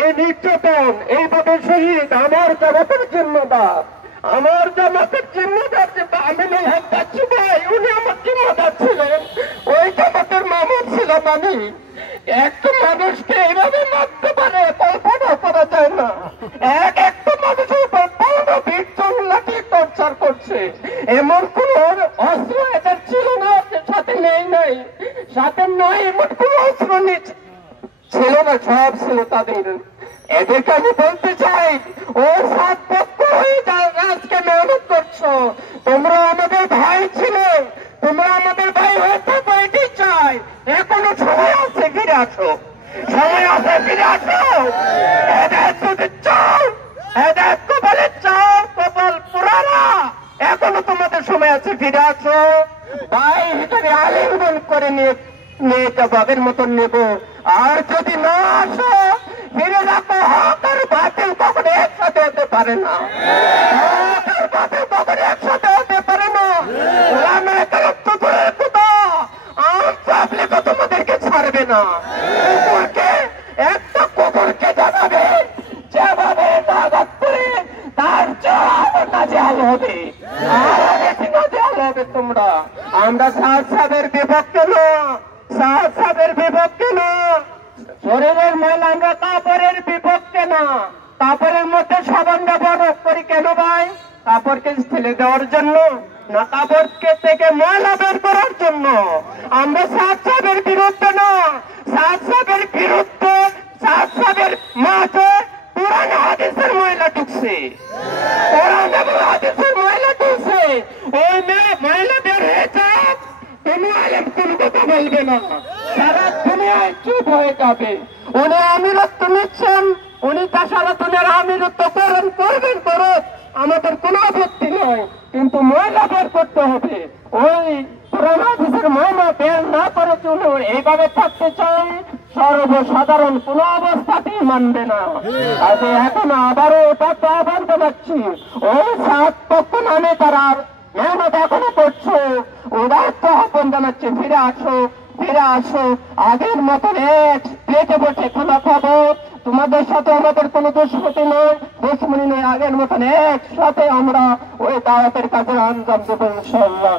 এই নির্যাতন এইভাবে শহীদ আমার জামাতের জিম্মাদার, আমার জামাতের জিম্মাদার যে আমিনুল হক বাচ্চু ভাই, উনি আমার জিম্মাদার ছিলেন। ওই জামাতের মামুন ছিলাম আমি। একটা মানুষকে এইভাবে মারতে পারে কল্পনা করা যায় না। একটা মানুষের উপর 15-20 জন লাঠি টর্চার করছে। এমন কোন অস্ত্র এদের ছিল না, সাথে নাই, সাথে নাই এমন কোন অস্ত্র ছিল না, সব ছিল তাদের। এদেরকে আমি বলতে চাই, ও 7 পক্ষ হয়ে আজকে মেহনত করছো। তোমরা আমাদের ভাই ছিল, তোমরা আমাদের ভাই হয়ে থাকো, এটাই চাই। এখনো সময় আছে, ফিরে আসো, সময় আছে, ফিরে আসো। হেদায়েত যদি চাও, হেদায়েত কপালে চাও, কপাল পুরানা, এখনো তোমাদের সময় আছে, ফিরে আসো। ভাই হিসেবে আলিঙ্গন করে নিয়ে বাবের মতন নেব। আর যদি না আসো, ফিরে রাখো। হক আর বাতিল কখনো একসাথে হতে পারে না, হক আর বাতিল কখনো একসাথে হতে পারে না। তোমাদেরকে ছাড়বে না। কুকুরকে একটা কুকুরকে জানাবে যেভাবে আঘাত করে তার নাজেহাল হবে, নাজেহাল হবে তোমরা। আমরা সাদ সাহেবের বিপক্ষে না, সাদ সাহেবের বিপক্ষে না। শরীরের ময়লা আমরা কাপড়ের বিপক্ষে না। কাপড়ের মধ্যে সাবান ব্যবহার করি কেন ভাই? কাপড়কে ফেলে দেওয়ার জন্য না, কাপড়কে থেকে ময়লা বের করার জন্য। আমরা সাদ সাহেবের বিরুদ্ধে না, সাদ সাহেবের বিরুদ্ধে, সাদ সাহেবের মাঝে পুরানো হাদিসের ময়লা ঢুকছে, পুরানো হাদিসের ময়লা ঢুকছে। ওই ময়লা বের হয়েছে, তুমি আলেম কোন কথা বলবে না, সারা দুনিয়ায় চুপ হয়ে যাবে। উনি আমিরত্ব নিচ্ছেন, উনি সারা দুনিয়ার আমিরত্ব করবেন, আমাদের কোনো আপত্তি নয়, কিন্তু ময়লা বের করতে হবে। ওই পুরানো হাদিসের ময়লা বের না করে চলে এইভাবে থাকতে চাই, সর্বসাধারণ কোন অবস্থাতেই মানবে না। আজ এখন আবারও এটা আহ্বান জানাচ্ছি, ওই 7 পক্ষ নামে তারা মেহনত এখনো করছো, ওরা তো আহ্বান জানাচ্ছে, ফিরে আসো, ফিরে আসো। আগের মতন এক প্লেটে বসে খানা খাবো, তোমাদের সাথে আমাদের কোনো দুষ্কৃতি নয়, দুশ্মনী নয়। আগের মতন একসাথে আমরা ওই দাওয়াতের কাজে আঞ্জাম দেবো ইনশাআল্লাহ।